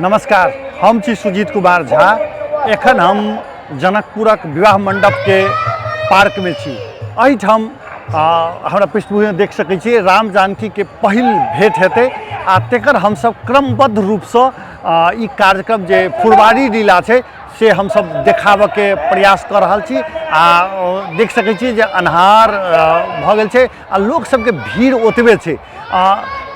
नमस्कार, हम छी सुजीत कुमार झा। एखन हम जनकपुरक विवाह मंडप के पार्क में छी। एहिठाम हमरा पृष्ठभूमि में देख सकै छी राम जानकी के पहिल भेंट हेतै आ तेकर हम सब क्रमबद्ध रूप से ई कार्यक्रम जे फुलवारी लीला छै से हम सब देखाबऽ के प्रयास कर रहल छी। आ देख सकै छी जे अन्हार भऽ गेल छै आ लोक सबके भीड़ ओतबे छै।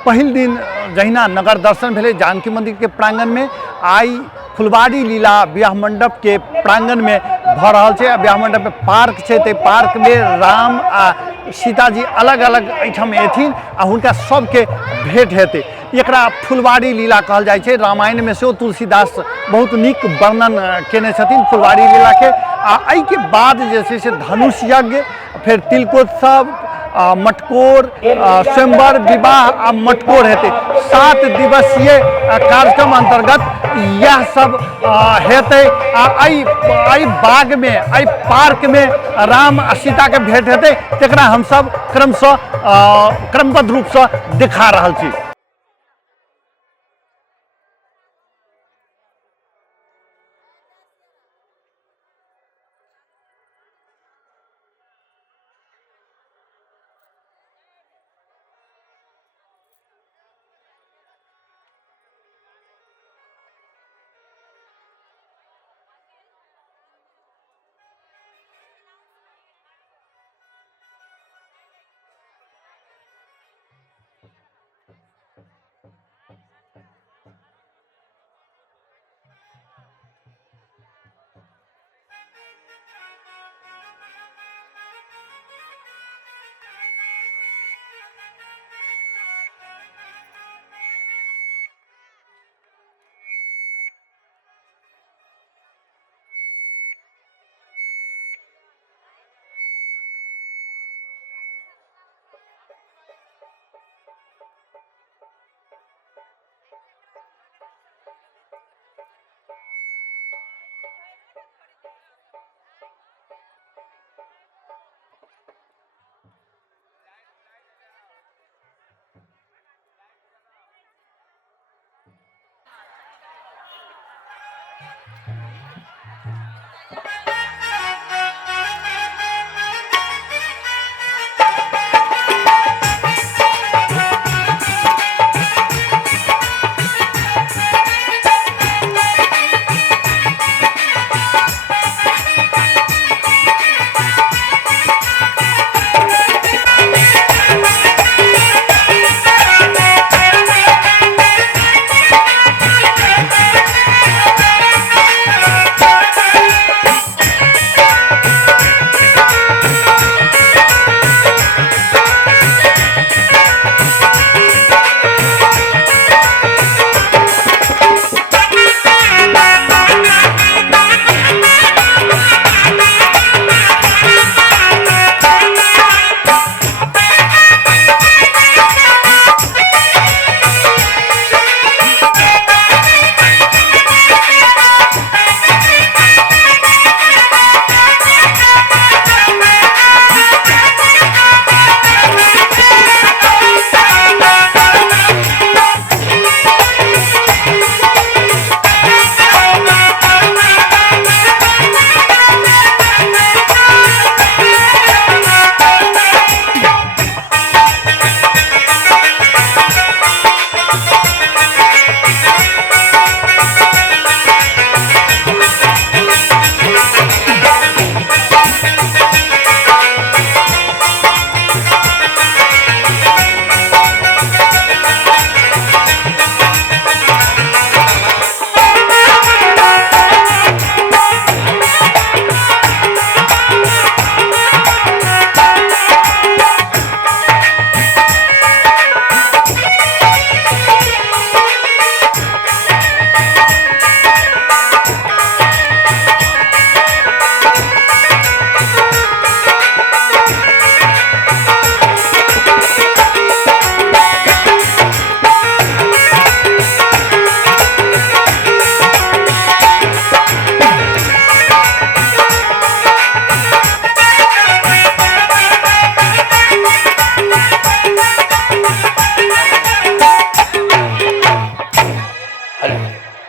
पहिल दिन जहिना नगर दर्शन भेले जानकी मंदिर के प्रांगण में, आई फुलवारी लीला विवाह मंडप के प्रांगण में भऽ रहल छै। विवाह मंडप में पार्क छै, ते पार्क में राम आ सीताजी अलग अलग एहिठाम एथिन आ हुनका सबके भेंट हेतै। एकरा फुलवारी लीला कहल जाइ छै। रामायण में सेहो तुलसीदास बहुत नीक वर्णन केने छथिन फुलवारी लीला के। आ एहि के बाद जे छै से धनुष यज्ञ, फिर तिलकोत्सव, मटकोर, स्वयंवर, विवाह आ मटकोर हेतै। 7 दिवसीय कार्यक्रम अंतर्गत यह सब हेतै। एहि बाग में, एहि पार्क में राम आ सीता के भेंट हेतै, तेकरा हम सब क्रमशः क्रमबद्ध रूप से दिखा रहल छी।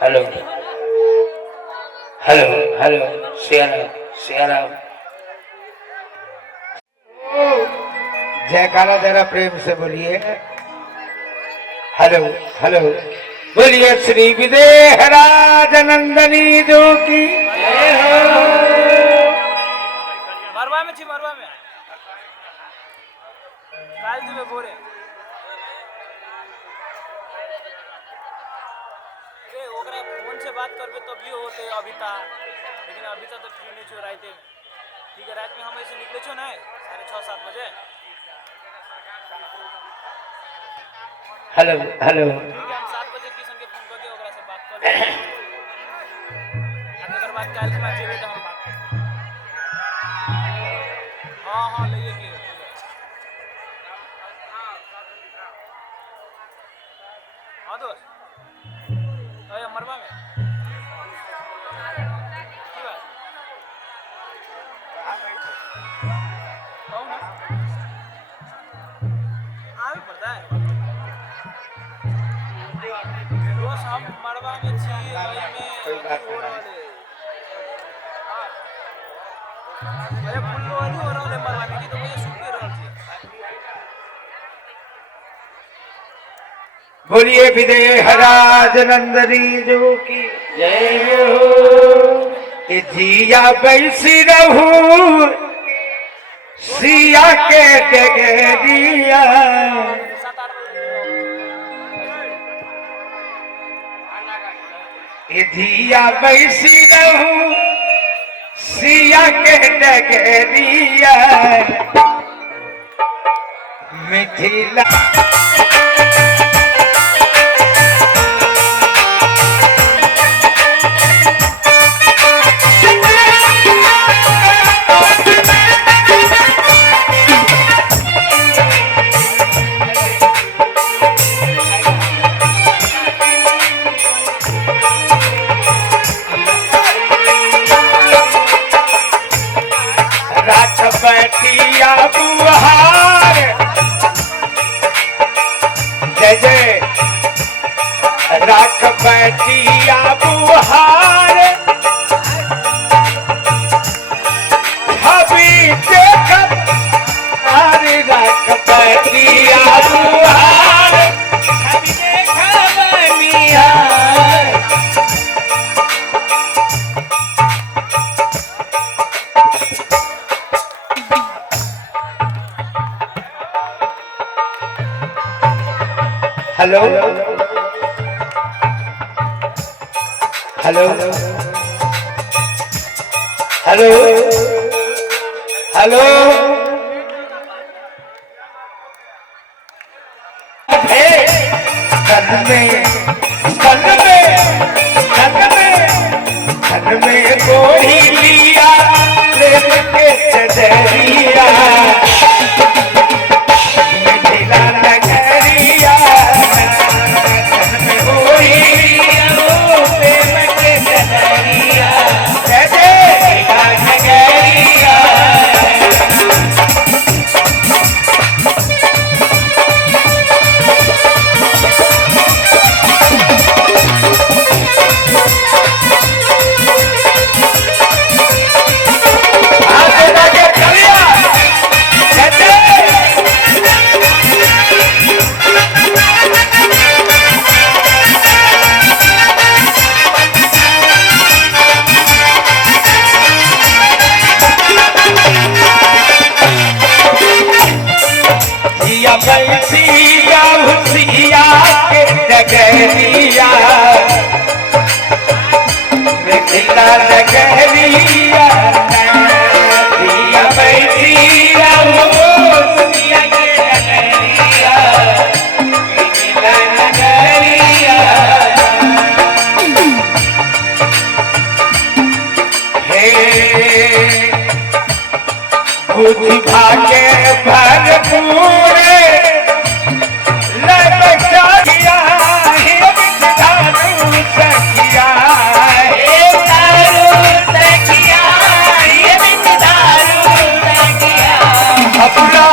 हेलो हेलो हेलो सियाराम जयकारा जरा प्रेम से बोलिए। हेलो हेलो बोलिए श्री विदेहराज नंदनी जो की मरवा में काल दिवे बोरे रे ओकरा फोन से बात करबे तब भी होते अभिता, लेकिन अभिता तो फ्री नहीं छो राइते में। ठीक है, रात में हम ऐसे निकले छो ना 6:30-7 बजे। हेलो हेलो ठीक है, हम 7 बजे किशन के फोन करके ओकरा से बात कर लेंगे। अगर बात काल के बाद जेबे तो हम बात कर। हां लइए के हाँ दोस्त अरे मरवा में की बात कहूँ ना आवे पड़ता है दोस्त। हम मरवा में छी वही में हो रहले हाँ अरे फुल वाली हो रहले मरवा में की तो मुझे सुन के रहल छी। बोलिए विदेहराज नंदनी जो की जय हो। ये जिया बैसी रहू सिया के डगरिया 7-8 बजे ये जिया बैसी रहू सिया के डगरिया मिथिला बैठिया बुहार जय जय राख बैठिया बुहार अभी देख राख बैठिया बुहार अभी देख बनिया हेलो हेलो हेलो हेलो धन में गोरी लिया प्रेम के चदरिया मिथिला नगरिया धन में गोरी लिया प्रेम के चदरिया जय जय नगरिया बैसिया हुसिया के डगरिया मिथिला नगरिया दिया बैसिया हुसिया के डगरिया मिथिला नगरिया हे बुद्धि भाग्य भरपूर अपना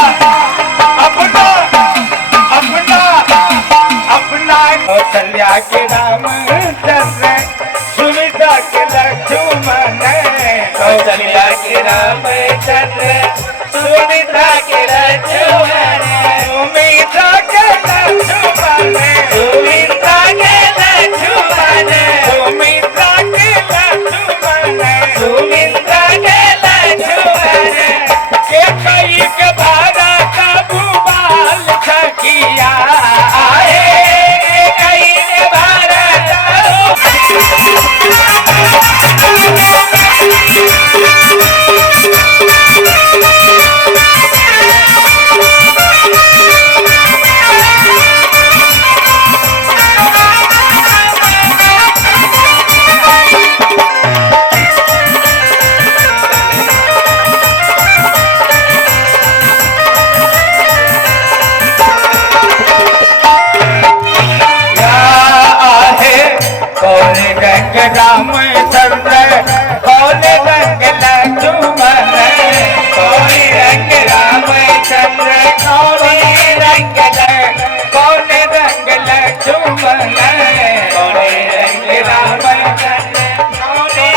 अपना अपना अपना कौशल्या के राम चंद्र चंद्र सुमित्रा के लक्ष्मण सुमित्रा के लक्ष्मण सुमित्रा के लक्ष्मण सुमित्रा के लक्ष्मण सुमित्रा के लक्ष्मण के कई के भारत भूपाल सखिया आए कई के भारत राम चंद्र कौन रंग लक्ष्मण कौन रंग राम चंद्र कौन रंग कौन रंग लक्ष्मण कौन रंग राम चंद्र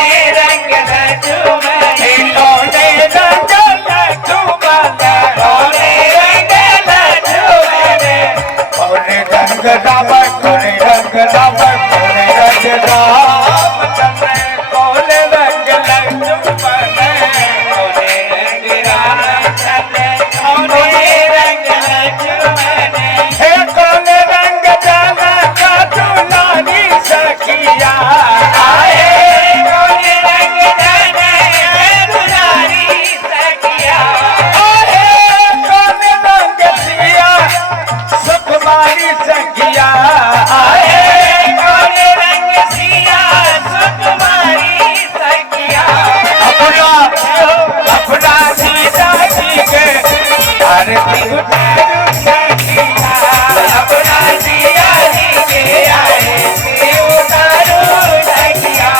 कौन रंग लक्ष्मण कौन रंग लक्ष्मण कौन रंग लक्ष्मण कौन रंग राम कौन रंग राम कौन रंग रामचंद्र कौन रंग लक्ष्मण कौन रंग रामचंद्र कौन रंग लक्ष्मण हे कौन रंग जाना का दुलारी सखिया आए कौन रंग जाना दुलारी सखिया आए कौन रंग सिया सुकुमारी सखिया आए अपना सीता जी के आरती उतारू सखिया अपना सिया जी के आरती उतारू सखिया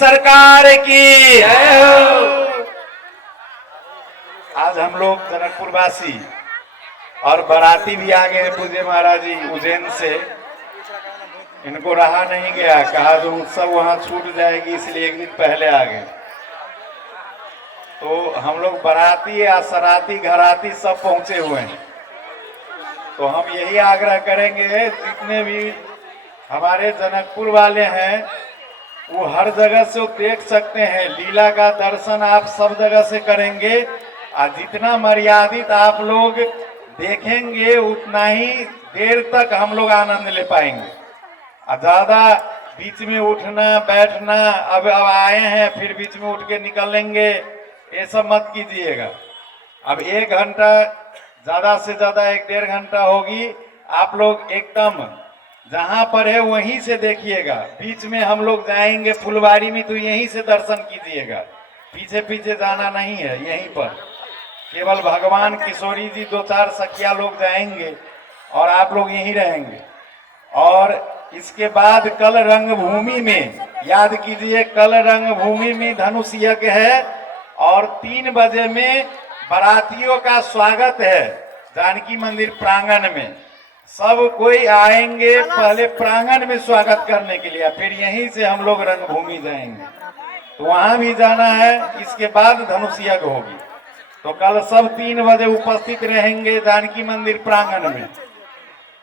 सरकार की आज हम लोग जनकपुर वासी और बाराती भी आ गए पूज्य महाराज जी उज्जैन से इनको रहा नहीं गया कहा जो उत्सव वहां छूट जाएगी इसलिए एक दिन पहले आ गए तो हम लोग बाराती या सराती घराती सब पहुंचे हुए हैं तो हम यही आग्रह करेंगे जितने भी हमारे जनकपुर वाले हैं वो हर जगह से देख सकते हैं लीला का दर्शन आप सब जगह से करेंगे और जितना मर्यादित आप लोग देखेंगे उतना ही देर तक हम लोग आनंद ले पाएंगे और ज्यादा बीच में उठना बैठना अब आए हैं फिर बीच में उठ के निकल लेंगे ये सब मत कीजिएगा। अब 1 घंटा ज्यादा से ज्यादा 1-1.5 घंटा होगी आप लोग एकदम जहां पर है वहीं से देखिएगा बीच में हम लोग जाएंगे फुलवारी में तो यहीं से दर्शन कीजिएगा पीछे पीछे जाना नहीं है यहीं पर केवल भगवान किशोरी जी 2-4 सखिया लोग जाएंगे और आप लोग यहीं रहेंगे और इसके बाद कल रंगभूमि में याद कीजिए कल रंगभूमि में धनुष यज्ञ है और 3 बजे में बारातियों का स्वागत है जानकी मंदिर प्रांगण में सब कोई आएंगे पहले प्रांगण में स्वागत करने के लिए फिर यहीं से हम लोग रंगभूमि जाएंगे तो वहां भी जाना है इसके बाद धनुष यज्ञ होगी तो कल सब 3 बजे उपस्थित रहेंगे जानकी मंदिर प्रांगण में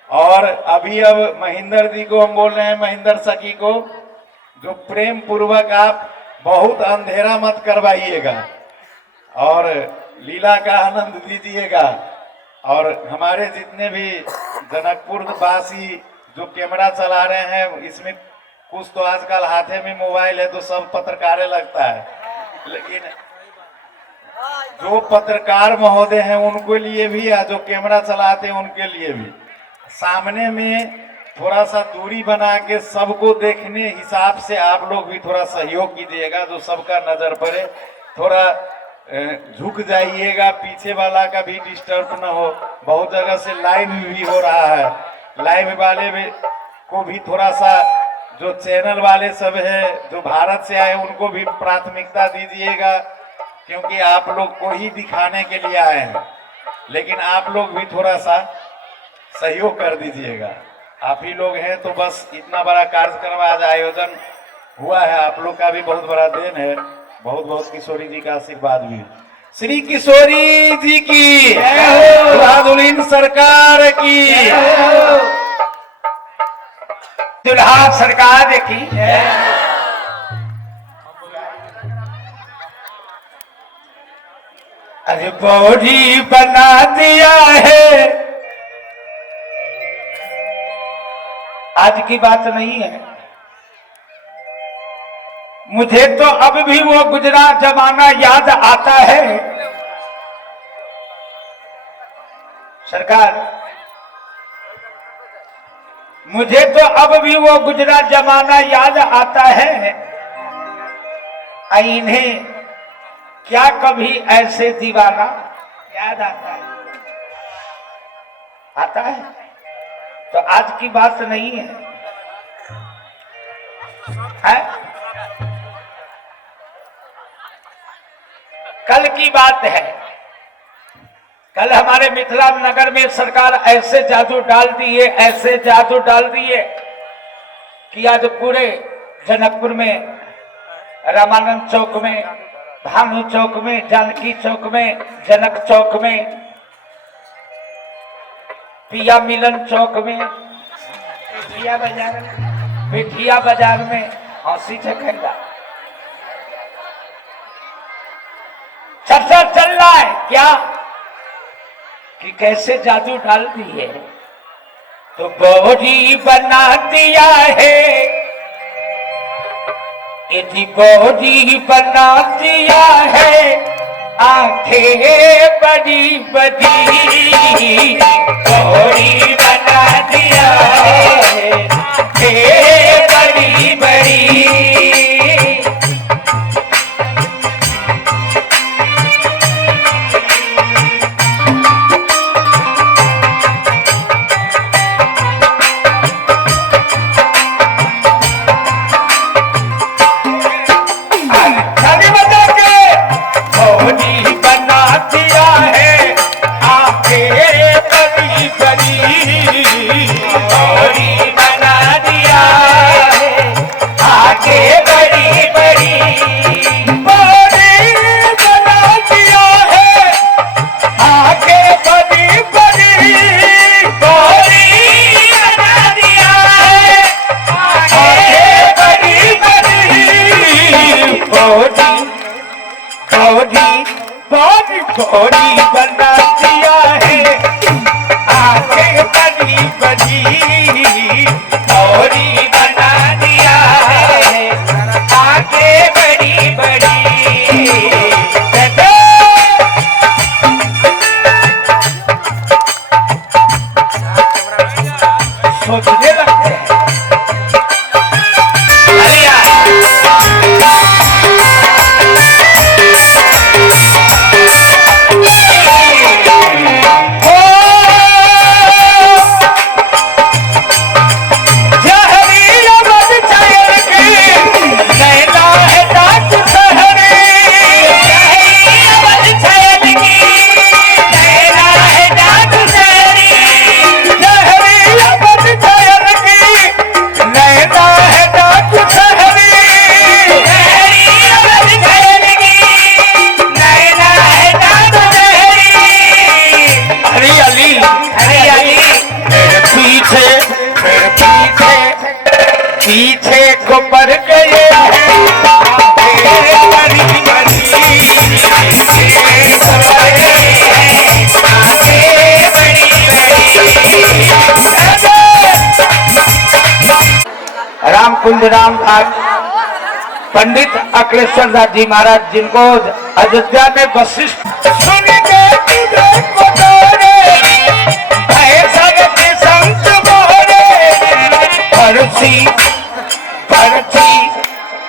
और अभी अब महेंद्र जी को हम बोल रहे हैं महेंद्र सखी को जो प्रेम पूर्वक आप बहुत अंधेरा मत करवाइएगा और लीला का आनंद दीजिएगा और हमारे जितने भी जनकपुर वासी जो कैमरा चला रहे हैं इसमें कुछ तो आजकल हाथे में मोबाइल है तो सब पत्रकारें लगता है लेकिन जो पत्रकार महोदय हैं उनके लिए भी या जो कैमरा चलाते हैं उनके लिए भी सामने में थोड़ा सा दूरी बना के सबको देखने हिसाब से आप लोग भी थोड़ा सहयोग कीजिएगा जो सबका नजर पड़े थोड़ा झुक जाइएगा पीछे वाला का भी डिस्टर्ब न हो बहुत जगह से लाइव भी हो रहा है लाइव वाले भी को भी थोड़ा सा, जो चैनल वाले सब है जो भारत से आए उनको भी प्राथमिकता दीजिएगा, क्योंकि आप लोग को ही दिखाने के लिए आए हैं। लेकिन आप लोग भी थोड़ा सा सहयोग कर दीजिएगा। आप ही लोग हैं तो बस इतना बड़ा कार्यक्रम आज आयोजन हुआ है, आप लोग का भी बहुत बड़ा देन है। बहुत बहुत किशोरी जी का आशीर्वाद भी। श्री किशोरी जी की, दुल्हा सरकार की, दुल्हा सरकार की। अरे बॉडी बना दिया है, आज की बात नहीं है। मुझे तो अब भी वो गुजरात जमाना याद आता है। सरकार, मुझे तो अब भी वो गुजरात जमाना याद आता है। इन्हें क्या कभी ऐसे दीवाना याद आता है? आता है तो आज की बात नहीं है, है? कल की बात है। कल हमारे मिथिला नगर में सरकार ऐसे जादू डाल दिए, ऐसे जादू डाल दिए कि आज पूरे जनकपुर में, रामानंद चौक में, भानु चौक में, जानकी चौक में, जनक चौक में, पिया मिलन चौक में, पिठिया बाजार में हंसी झकेला चर्चा चल रहा है क्या कि कैसे जादू डाल दी है। तो बॉडी बना दिया है, यदि बॉडी बना दिया है, आंखें बड़ी बड़ी, बॉडी बना दिया है, आंखें बड़ी बड़ी। बॉडी बना दिया है, आंखें बड़ी बड़ी, बॉडी बना दिया है, आंखें बड़ी बड़ी। सोचने लगते हैं पीछे को पड़ गए राम कुंज राम भाग पंडित अखिलेश्वर दास जी महाराज, जिनको अयोध्या में वशिष्ठ सुन के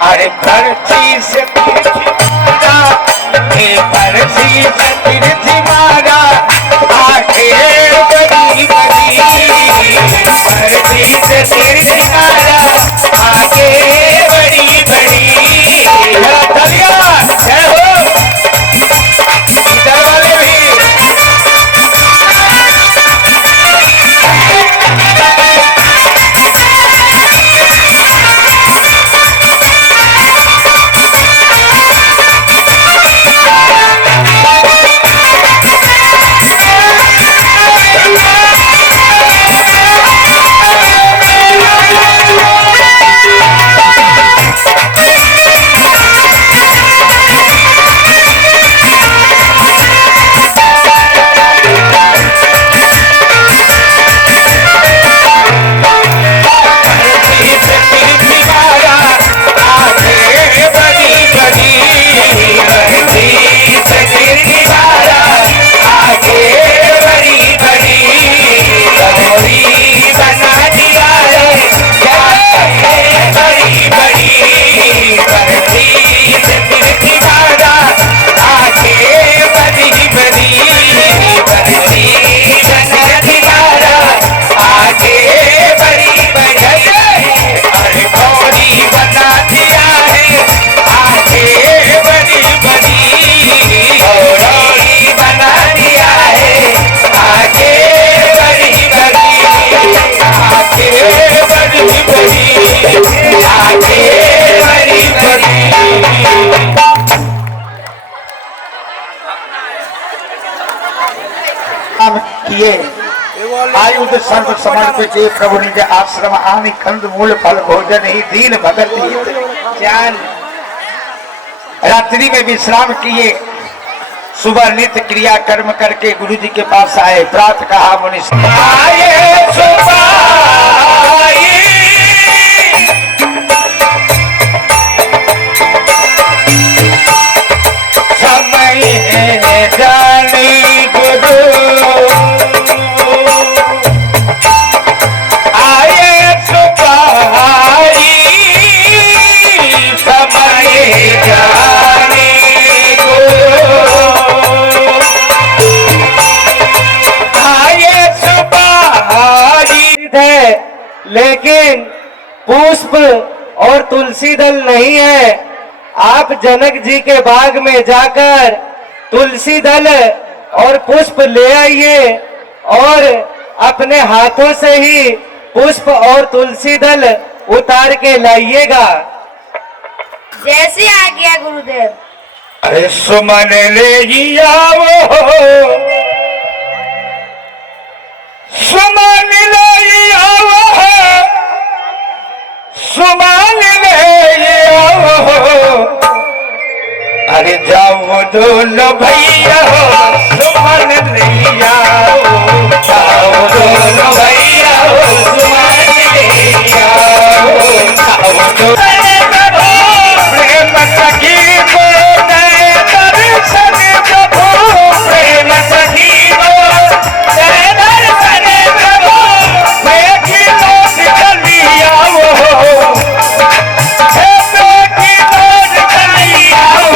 अरे भरती से मारा, भरती से पृथ्वी मारा, आंखें बड़ी बड़ी। किए आयुध सर्व समर्पित प्रभु निज आश्रम आनि कंद मूल फल भोजन ही दीन भगत हित ज्ञान। रात्रि में विश्राम किए, सुबह नित्य क्रिया कर्म करके गुरु जी के पास आए। प्रात कहा मुनि आए सुबह समय जाने गुरु आए सुपारी समय जाने गुरु आए सुपारी है, लेकिन पुष्प और तुलसी दल नहीं है। आप जनक जी के बाग में जाकर तुलसी दल और पुष्प ले आइए और अपने हाथों से ही पुष्प और तुलसी दल उतार के लाइएगा। जैसे आज्ञा गुरुदेव। अरे सुमन ले आओ, सुमन ले आओ, सुमन ले आओ। अरे जाओ दोनों भैया सुमन ले आओ, जाओ दोनों भैया सुमन ले आओ, जाओ दोनों प्रेम सखी को नए दर्शन प्रभु, प्रेम सखी को नए दर्शन प्रभु, बेटी लौट चली आओ, बेटी लौट चली आओ।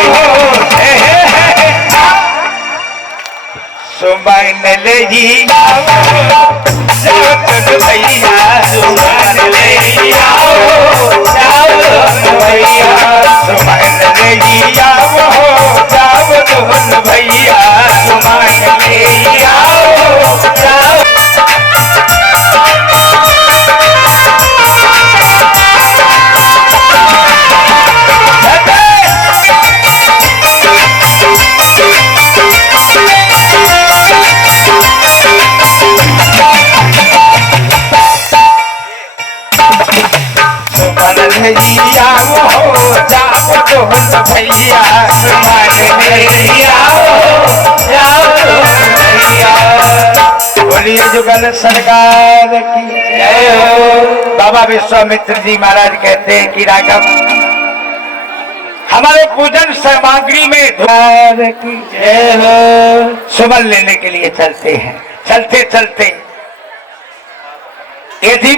सुमन ले आओ, जाओ तो भैया सुमन ले आओ, जाओ तो भैया सुमन ले आओ, जाओ तो भैया सुमन ले आओ, जाओ। सुमन ले आओ, जाओ तो भैया सुमन ले आओ, जाओ तो भैया। बोलिए जुगल सरकार की जय हो। बाबा विश्वामित्र जी महाराज कहते हैं कि राघव हमारे पूजन सामग्री में द्वार की जय हो। सुमन लेने के लिए चलते हैं। चलते चलते यदि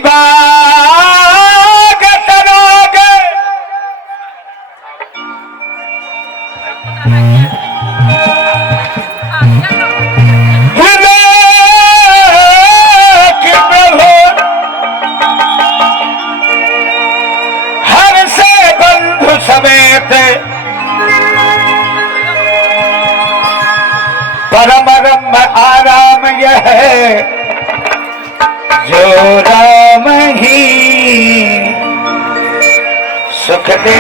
हर से बंधु समेत परम रम आराम यह है जो राम ही सुख दे,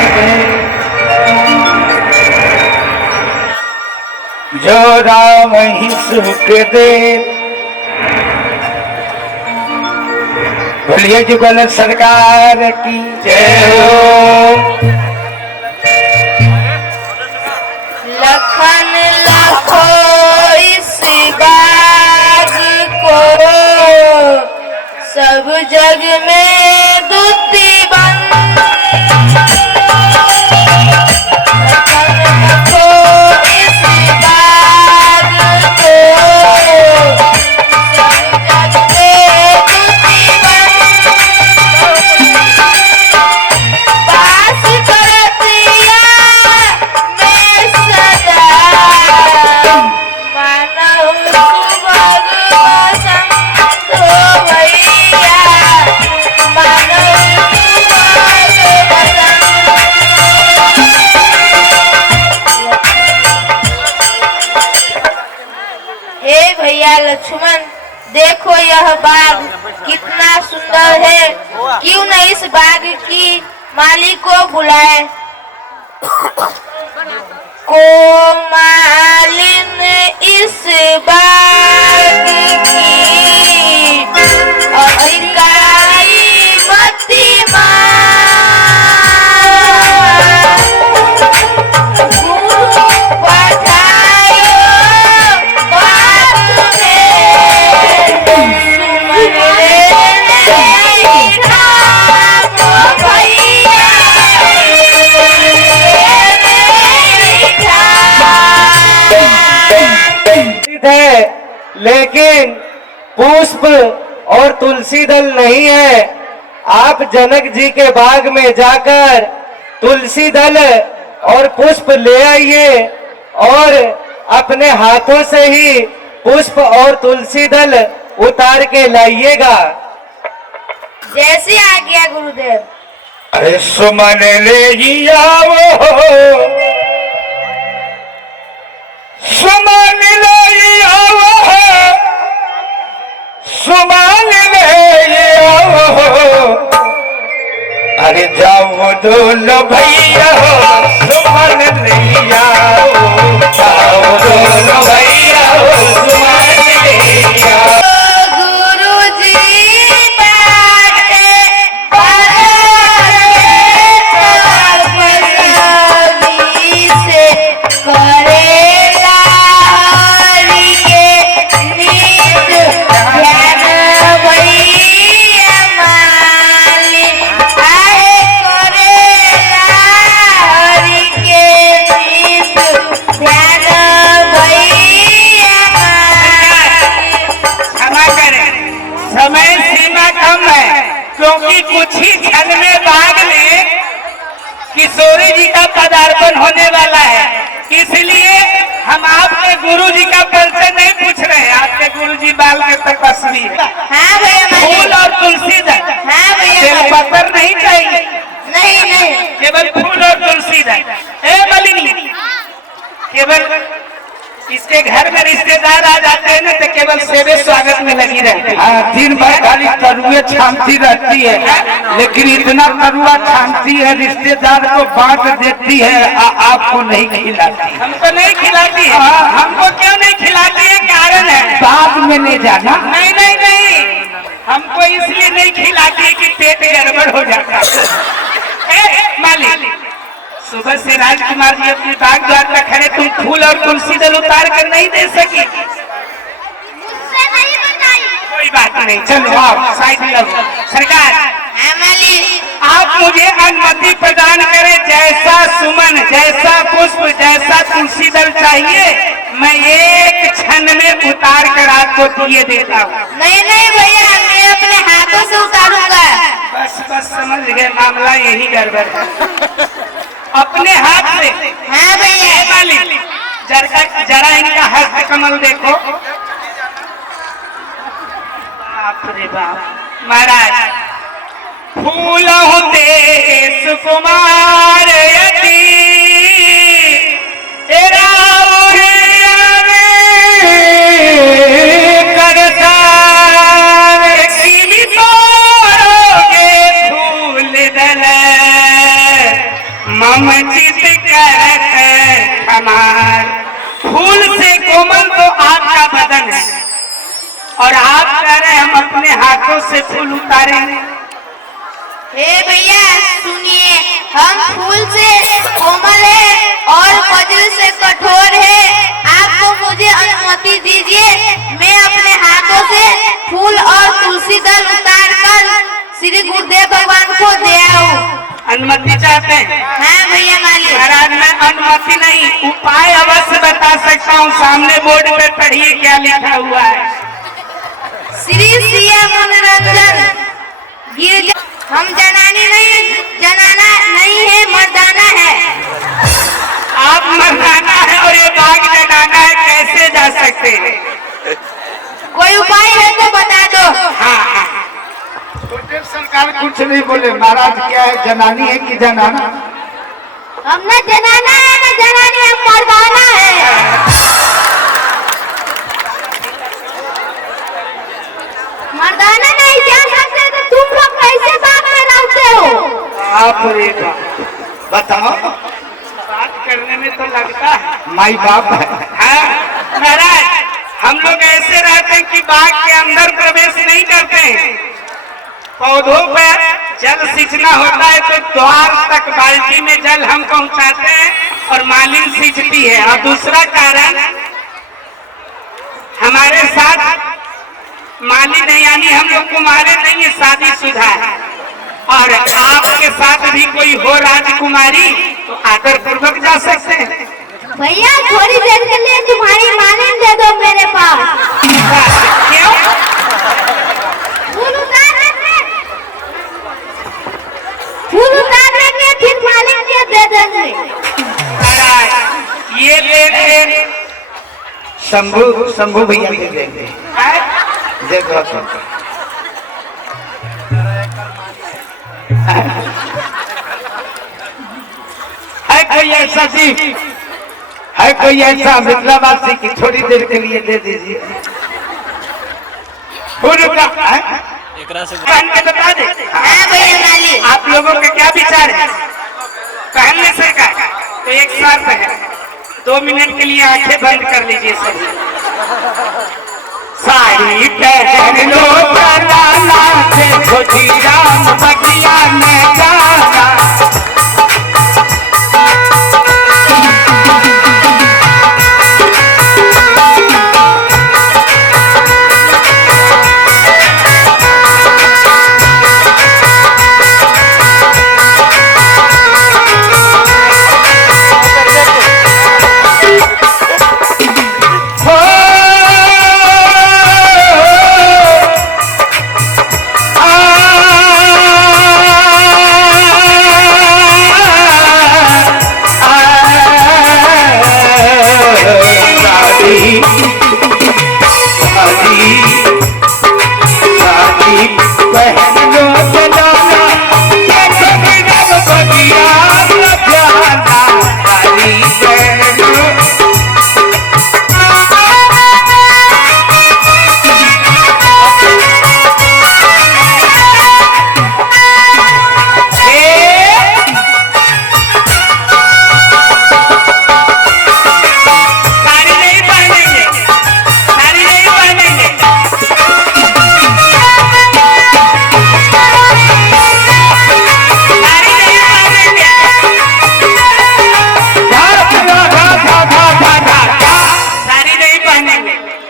जो राम ही सुख दे। बोलिए जुगल सरकार की जय हो। लखन लाखो इस बाग को सब जग में दुती बन, लखन लाखो इस बाग को सब जग में दुती बन, पास करतिया मैं सदा मानव सुभग बसंत भैया, मानव सुभग बसंत। हे भैया लक्ष्मण, देखो यह बाग कितना सुंदर है, क्यों न इस बाग की माली को बुलाए। को मालिन इस बाग ललित है, लेकिन पुष्प और तुलसी दल नहीं है। आप जनक जी के बाग में जाकर तुलसी दल और पुष्प ले आइए और अपने हाथों से ही पुष्प और तुलसी दल उतार के लाइएगा। जैसी आज्ञा गुरुदेव। अरे सुमन ले आओ, सुमन ले आओ, सुमन ले आओ। अरे जाओ दोनों भैया सुमन ले आओ, जाओ दोनों भैया सुमन ले आओ। क्योंकि कुछ ही क्षण में बाग में किशोरी जी का पदार्पण होने वाला है, इसलिए हम आपके गुरु जी का परिचय नहीं पूछ रहे हैं। आपके गुरु जी बाल के तपस्वी है। हाँ भैया। फूल और तुलसी दल। हाँ भैया। बेलपत्र नहीं चाहिए। नहीं, केवल फूल और तुलसी दल। ए मलिनी, केवल इसके घर में रिश्तेदार आ जाते हैं ना तो केवल सेवे स्वागत में लगी रहती है। दिन भर खाली तरुए छानती रहती है, लेकिन इतना तरुआ छानती है रिश्तेदार को बांट देती है, आपको नहीं खिलाती। हमको नहीं खिलाती है। हमको क्यों नहीं खिलाती है? कारण है, बाद में नहीं जाना। नहीं, हमको इसलिए नहीं खिलाती है कि पेट गड़बड़ हो जाता है। मालिक, सुबह से राजकुमार जी अपने बाग द्वार पर खड़े, तुम फूल और तुलसी दल उतार कर नहीं दे सकी। मुझसे नहीं बताई। कोई बात नहीं, चलो आप साइड लगो। सरकार, आप मुझे अनुमति प्रदान करें, जैसा सुमन, जैसा पुष्प, जैसा तुलसी दल चाहिए मैं एक क्षण में उतार कर आपको दिए देता हूँ। नहीं भैया, मैं अपने हाथों से उतारूंगा। बस समझ गए, मामला यही गड़बड़ है। अपने हाथ से। हाँ भैया। मालिक, जरा इनका हस्त कमल देखो। बाप रे बाप। महाराज, फूल होते सुकुमार यति करता फूल दल मम चित करत हमार। फूल से कोमल तो आपका बदन है और आप कह रहे हम अपने हाथों से फूल उतारेंगे। हे भैया सुनिए, हम फूल से कोमल है और वज्र से कठोर है। आपको मुझे अनुमति दीजिए, मैं अपने हाथों से फूल और तुलसी दल उतार कर श्री गुरुदेव भगवान को दे आऊं। अनुमति चाहते हैं? हाँ भैया मालिक। महाराज, मैं अनुमति नहीं, उपाय अवश्य बता सकता हूँ। सामने बोर्ड पे पढ़िए क्या लिखा हुआ है। श्री सिया मनोरंजन गिरजा। हम जनानी नहीं, जनाना नहीं है, मर्दाना है। आप मर्दाना है और ये बाग जनाना है, कैसे जा सकते हैं? कोई उपाय है तो बता दो। हाँ, सरकार कुछ नहीं बोले। महाराज, क्या है, जनानी है कि जनाना? हम न जनाना है न जनानी है, मर्दाना है। मर्दाना नहीं जा सकते तो तुम लोग कैसे बाग में रहते हो? आप बताओ, बात करने में तो लगता है माई बाप है। हाँ महाराज, हम लोग ऐसे रहते हैं कि बाग के अंदर प्रवेश नहीं करते हैं। पौधों पर जल सींचना होता है तो द्वार तक बाल्टी में जल हम पहुंचाते हैं और मालिन सींचती है। और दूसरा कारण, हमारे साथ मालिन है, यानी हम लोग कुमारे नहीं है, शादीशुदा है। और आपके साथ भी कोई हो राजकुमारी तो आदर पूर्वक जा सकते हैं। भैया थोड़ी देर के लिए तुम्हारी मालिन दे दो मेरे पास। शंभू शंभू भैया दे देंगे। जय गौतम। है कोई ऐसा जी, है कोई ऐसा मिथिलावासी की थोड़ी देर के लिए दे दीजिए। पहन के बता दे। हाँ भैया नाली। आप लोगों के क्या विचार है पहनने से का? तो एक साथ है, 2 मिनट के लिए आंखें बंद कर लीजिए सभी। साड़ी पहन लो बनाना देखो जी राम बगिया में जाना।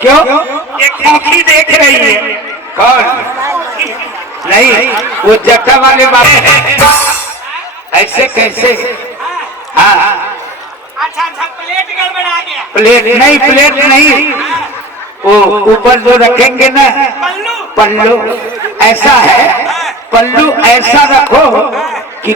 क्यों? एक खोखी देख रही है। कौन? नहीं, वो जट्टा वाले बाबू। ऐसे कैसे? हाँ अच्छा प्लेट गड़बड़ा गया। प्लेट नहीं, वो ऊपर जो रखेंगे ना पल्लू, ऐसा है पल्लू ऐसा रखो कि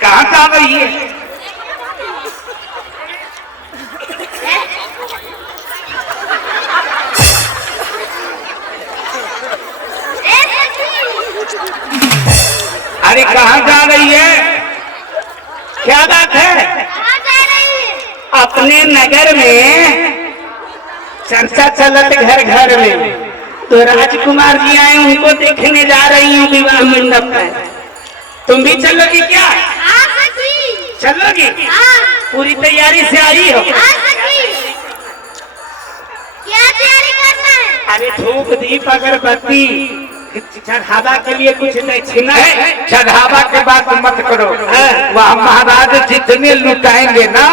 कहाँ जा रही है? अरे कहाँ जा रही है? क्या बात है? अपने नगर में चर्चा चलत घर घर में, तो राजकुमार जी आए, उनको देखने जा रही हूँ विवाह मंडप में। तुम भी चलोगी क्या? चलोगी? पूरी तैयारी से आई हो? क्या तैयारी करना है? अरे धूप दीप अगरबत्ती चढ़ावा के लिए कुछ दक्षिणा है। चढ़ावा के बात मत करो, वह महाराज जितने लुटाएंगे ना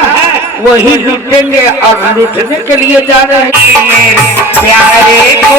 वही लुटेंगे, और लुटने के लिए जा रहे हैं प्यारे को।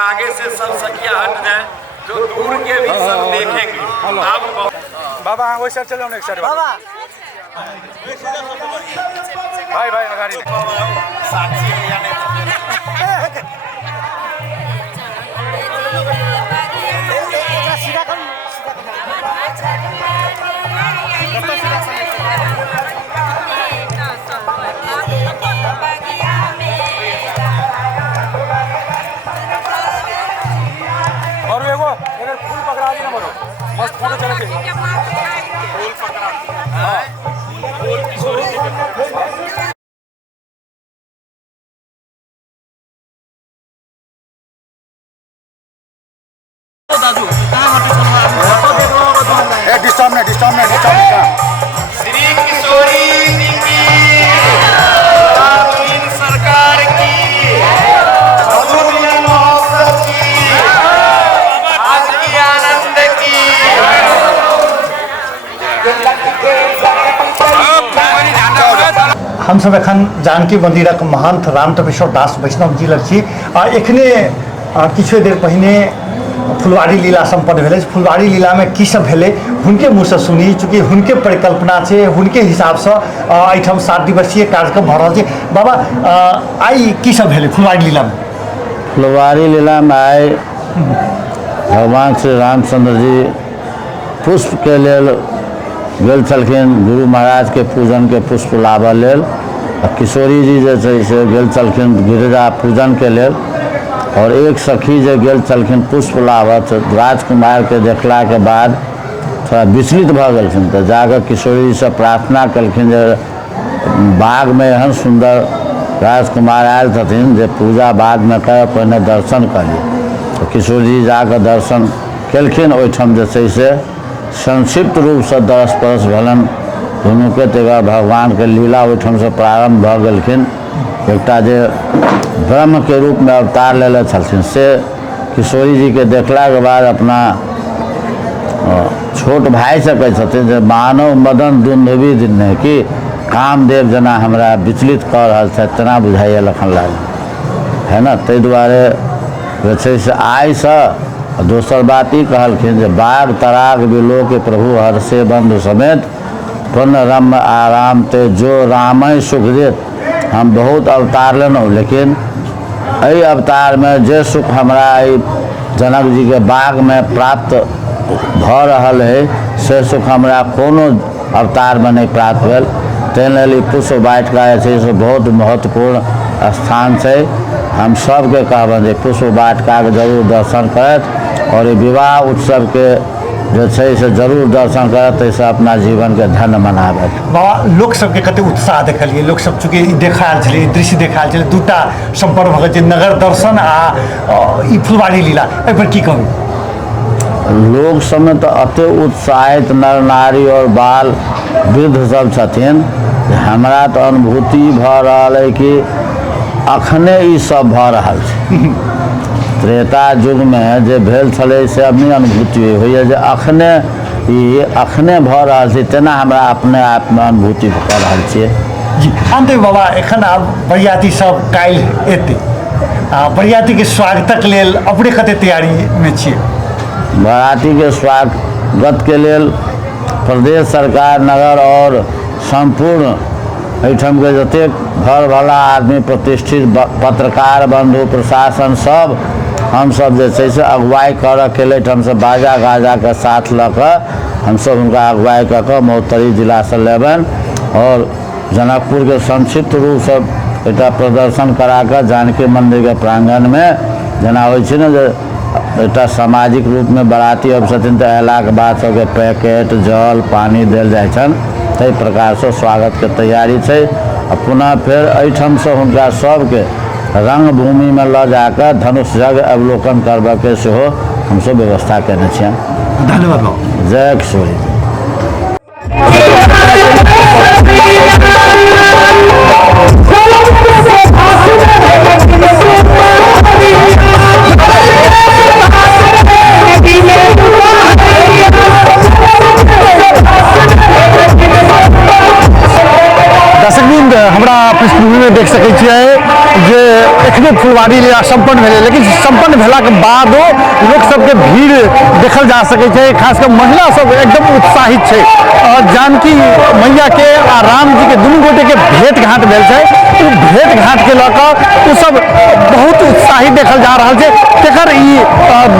आगे से सब सखिया हट जाए, जो दूर के भी सब देखेंगे। आप बाबा वही सर चलो एक साइड बाबा भाई भाई गाड़ी साक्षी और एगो अगर फूल पकड़ा दी ना मरो मस्त फोटो चले के फूल पकड़ा फूल किशोरी जी के डिस्टर्ब नहीं श्री किशोरी जी की सरकार की मधुमिलन महोत्सव की आज की आनंद की हम सब एखन जानकी मंदिरक महंत राम तपेश्वर दास वैष्णव जी लग छी। एखने किछु देर पहिने फुलवारी लीला संपन्न भेलै फुलवारी लीला में की सब भेलै हुनके मुँह से सुनी चूँकि हुनके परिकल्पना छै हुनके हिसाब से एहिठाम 7 दिवसीय कार्यक्रम भऽ रहल छै बाबा आई की सब भेलै फुलवारी लीला में फुलवारी लीला में आई भगवान श्री रामचंद्र जी पुष्प के लेल गेल छलखिन गुरु महाराज के पूजन के पुष्प लाबऽ लेल किशोरी जी जे छै से गेल छलखिन गिरिजा पूजन के लेल और एक सखी जे गेल छलखिन पुष्प लाबऽ राजकुमार के देखला के बाद थोड़ा विचलित भऽ गेलखिन तऽ जाकर किशोरी जी से प्रार्थना केलखिन जे बाग में एहन सुंदर राजकुमार आयल छथिन जे पूजा बाद में कर पहिने दर्शन करी तो किशोरी जी जाकर दर्शन केलखिन ओहिठाम जे छै से संक्षिप्त रूप से दरस परस भेलन दुनू के तकर भगवान के लीला ओहिठाम से प्रारंभ भऽ गेलखिन एकटा जे ब्रह्म के रूप में अवतार लेले छलखिन से किशोरी जी के देखला के बाद अपना छोट भाई से कहै छथिन जे मानव मदन दुन्दुभी दिन कि कामदेव जना हमरा विचलित कऽ रहल छथि तेना बुझाइए लखन लाल है ना ताहि दुआरे जे छै से आइ से दोसर बात ई कहलखिन जे बाग तराग बिलो के प्रभु हर्षे बंधु समेत पुण्य रम आराम ते जो रामय सुख देत हम बहुत अवतार लेलहुँ लेकिन एहि अवतार में जे सुख हमरा जनक जी के बाग में प्राप्त भऽ रहल है से सुख हमरा कोनो अवतार में नहीं प्राप्त भेल ताहि लेल पुष्प वाटिका जे छै से बहुत महत्वपूर्ण स्थान छै हम सबके कहबनि जे पुष्प वाटिका के जरूर दर्शन करत और विवाह उत्सव के जो छै से जरूर दर्शन करत ताहिसँ अपना जीवन के धन्य मनाबत बाबा लोक सबके कते उत्साह देखलिए लोक सब चूँकि देखायल छलै दृश्य देखायल छलै दूटा संपर्क भऽ गेल छै नगर दर्शन आ ई फुलवारी लीला एहि पर की कहू लोग सबमे तो अते उत्साहित नर नारी और बाल वृद्ध सब छथिन हमरा तो अनुभूति भऽ रहल है कि अखने ई सब भऽ रहल छै त्रेता युग में जे भेल छलै से अपनी अनुभूति होइए जे अखने भऽ रहल छै तेना हमरा अपने आप में अनुभूति भऽ रहल छियै जी अंत बाबा एखन आब बरियाती सब काल्हि एतै आ बरियाती के स्वागतक लेल अपने कते तैयारी में छियै बराती के स्वागत के लेल प्रदेश सरकार नगर और संपूर्ण एहिठाम के जतेक घर वाला आदमी प्रतिष्ठित पत्रकार बंधु प्रशासन सब हम सब जे छै से अगुवाई करऽ के लेल एहिठाम से बाजा गाजा के साथ लऽ कऽ हम सब हुनका अगुवाई कऽ कऽ महोत्तरी जिला से लेबनि और जनकपुर के संक्षिप्त रूप से एकटा प्रदर्शन करा कऽ जानकी मंदिर के प्रांगण में जेना होइ छै ने जे एकटा सामाजिक रूप में बराती अब छथिन तऽ अयलाके बाद सबके पैकेट जल पानी देल जाइ छनि ताहि प्रकार से स्वागत के तैयारी छै आ पुनः फेर एहिठाम से हुनका सबके रंगभूमि में लऽ जाकर धनुष यज्ञ अवलोकन करबऽ के सेहो हमसब व्यवस्था केने छियनि धन्यवाद जय किशोरी दर्शकवृंद हमरा पृष्ठभूमि में देख सकै छियै जे एखने फुलवारी लीला संपन्न भेलै लेकिन संपन्न भेलाक बादो लोक सबके भीड़ देखल जा सकै छै खास कर महिला सब एकदम उत्साहित छै जानकी मैया के आ राम जी के दुनू गोटे के भेंट घाट भेल छै ओ भेंट घाट के लऽ कऽ ओ सब बहुत उत्साहित देखल जा रहल छै तेकर ई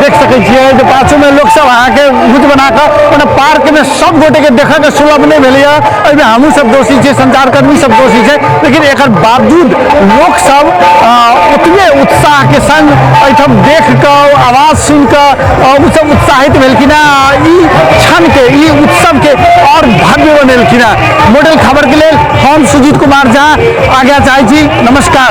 देख सकै छियै जे पाछू में लोक सब अहाँके भुज बना कऽ मने पार्क में सब गोटे के देखऽ के सुलभ नहि भेलैया एहिमे हमहूँ सब दोषी छियै संचारकर्मी सब दोषी छै लेकिन एकर बावजूद लोक सब ओतबे उत्साह के संग एहिठाम देख कऽ आवाज सुनि कऽ ओ सब उत्साहित भेलखिन ई क्षण के ई उत्सव के और भव्य बनेलखिन मॉडल खबर के लेल हम सुजीत कुमार झा आज्ञा चाहै छी नमस्कार।